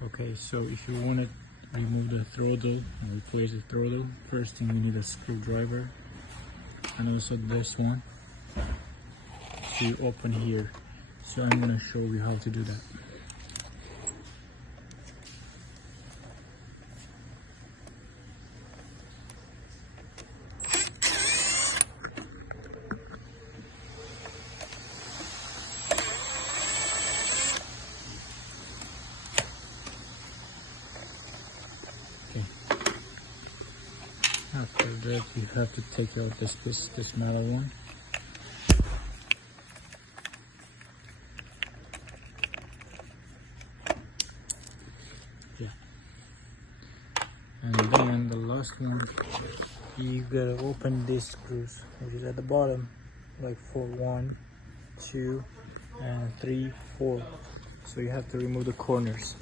Okay, so if you want to remove the throttle and replace the throttle, first thing you need a screwdriver and also this one. So you open here. So I'm going to show you how to do that. Okay. After that, you have to take out this metal one. Yeah. And then the last one, you gotta open these screws, which is at the bottom, like for 1, 2, and 3, 4. So you have to remove the corners.